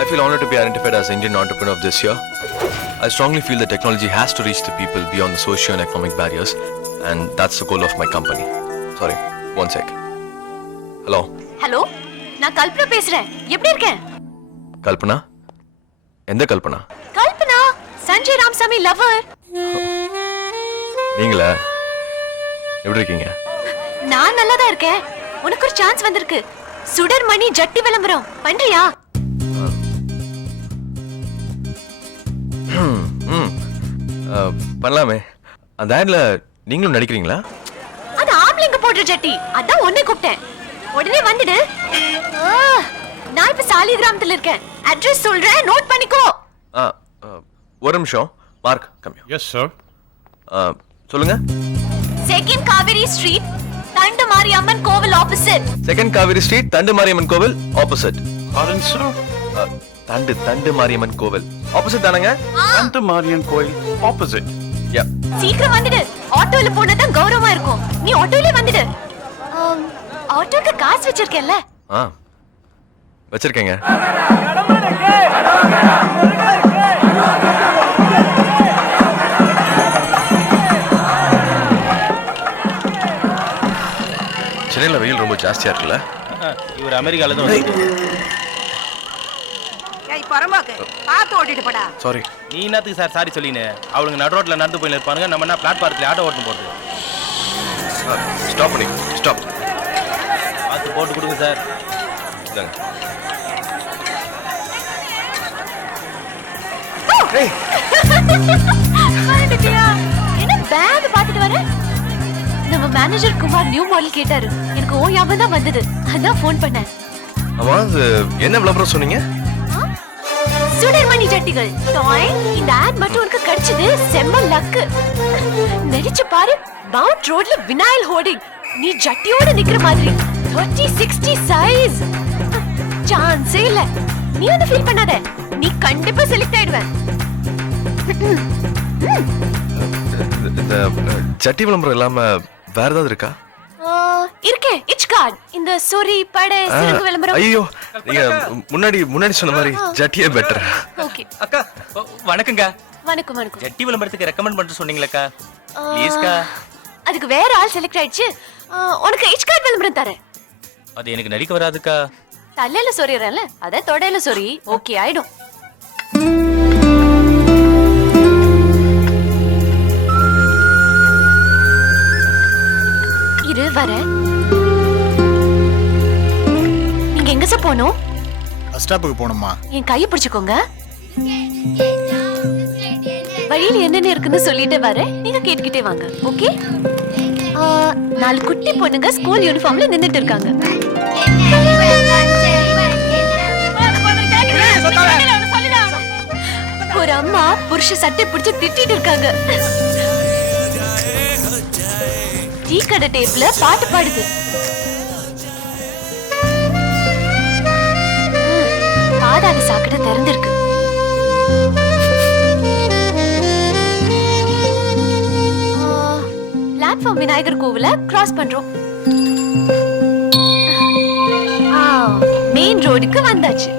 I feel honored to be identified as Indian entrepreneur of this year. I strongly feel that technology has to reach the people beyond the socio and economic barriers, and that's the goal of my company. Sorry, one sec. Hello. Hello, நான் கல்பனா பேசுறேன். எப்படி இருக்கேன்? கல்பனா? எந்த Kalpana? Kalpana, Sanjay Ramasamy lower. நீங்களா? எப்படி இருக்கீங்க? நான் நல்லா தான் இருக்கேன். உனக்கு ஒரு சான்ஸ் வந்திருக்கு. சுடர் மணி ஜட்டி விளம்பரம் பண்றியா? பண்ணலாமே. அந்த ஆட்ல நீங்களும் நடிக்கிறீங்களா? அது ஆம்பளைங்க போடுற ஜட்டி. அதான் உன்னை கூப்பிட்டேன். உடனே வந்துடு. நான் இப்ப சாலி கிராமத்துல இருக்கேன். அட்ரஸ் சொல்றேன், நோட் பண்ணிக்கோ. ஒரு நிமிஷம். Mark come here. Yes sir. சொல்லுங்க. செகண்ட் காவேரி ஸ்ட்ரீட், தண்டு மாரியம்மன் கோவில் ஆப்போசிட். செகண்ட் காவேரி ஸ்ட்ரீட், தண்டு மாரியம்மன் கோவில் ஆப்போசிட். ஆரன் சார். தண்டு மாரியம்மன் கோவில் ஆப்போசிட் தானங்க? தண்டு மாரியம்மன் கோயில் ஆப்போசிட். யா. சீக்கிரம் வந்துடு. ஆட்டோல போனதான் கௌரவமா இருக்கும். நீ ஆட்டோல வந்துடு. ஆட்டோக்கு காசு வச்சிருக்கேல்ல? வச்சிருக்கேங்க. சென்னையில வெயில் ரொம்ப ஜாஸ்தியா இருக்குல்ல? இவர் அமெரிக்கால தான் வந்து. சாரி. நீ என்னத்துக்கு சார் சாரி சொல்லினு? அவளுங்க நடு ரோட்ல நடந்து போயில இருப்பானுங்க. நம்ம என்ன பிளாட்பாரத்துல ஆட்டோ ஓட்டு போறது? ஸ்டாப் பண்ணி ஸ்டாப். பார்த்து போட்டு கொடுங்க சார். இதாங்க. என்ன பேக் பாத்துட்டு வர? நம்ம மேனேஜர் குமார் நியூ மாடல் கேட்டாரு. எனக்கு ஓ ஞாபகம் தான் வந்தது. அதான் ஃபோன் பண்ணேன். அவாஸ் என்ன விளம்பரம் சொன்னீங்க? சுடர்மணி ஜட்டிகள். டாய், இந்த ஆட் மட்டும் உனக்கு கிடைச்சது செம்ம லக்கு. நடிச்சு பாரு, பவுண்ட் ரோட்ல வினாயில் ஹோர்டிங். நீ ஜட்டியோட நிக்கிற மாதிரி 30-60 சைஸ். சான்ஸே இல்ல. நீ வந்து ஃபீல் பண்ணாத. நீ கண்டிப்பா செலக்ட் ஆயிடுவ. இந்த ஜட்டி விளம்பரம் இல்லாம வேற ஏதாவது இருக்கா? இருக்கே, இச் கார்டு. இந்த சொரி படை சிறகு விளம்பரம். ஐயோ, நீங்க முன்னாடி சொன்ன மாதிரி ஜட்டியே பெட்டர். ஓகே அக்கா வணக்கங்க. வணக்கம் வணக்கம். ஜட்டி விளம்பரத்துக்கு ரெக்கமெண்ட் பண்ணிட்டு சொன்னீங்களேக்கா. ப்ளீஸ்க்கா. அதுக்கு வேற ஆள் செலக்ட் ஆயிடுச்சு. உனக்கு இச் கார்டு விளம்பரம் தரேன். அது எனக்கு நடிக்க வராதுக்கா. தலையில சொரியறேன்ல, அத தொடையில சொரி. ஓகே ஆயிடும். இரு வரேன். நீங்க எங்க சார் போகணும்? பஸ் ஸ்டாப்புக்கு போகணுமா? என் கையை பிடிச்சுக்கோங்க. வழியில என்னென்ன இருக்குன்னு சொல்லிட்டு வரேன். நீங்க கேட்டுக்கிட்டே வாங்க. ஓகே? 4 குட்டி பொண்ணுங்க ஸ்கூல் யூனிஃபார்ம்ல நின்னுட்டு இருக்காங்க. ஒரு அம்மா புருஷ சட்டை பிடிச்சு திட்டிட்டு இருக்காங்க. டீ கடை டேப்ல பாட்டு பாடுது. பாதாள சாக்கடை திறந்திருக்கு. பிளாட்ஃபார்ம் விநாயகர் கோவில கிராஸ் பண்றோம். மெயின் ரோடுக்கு வந்தாச்சு.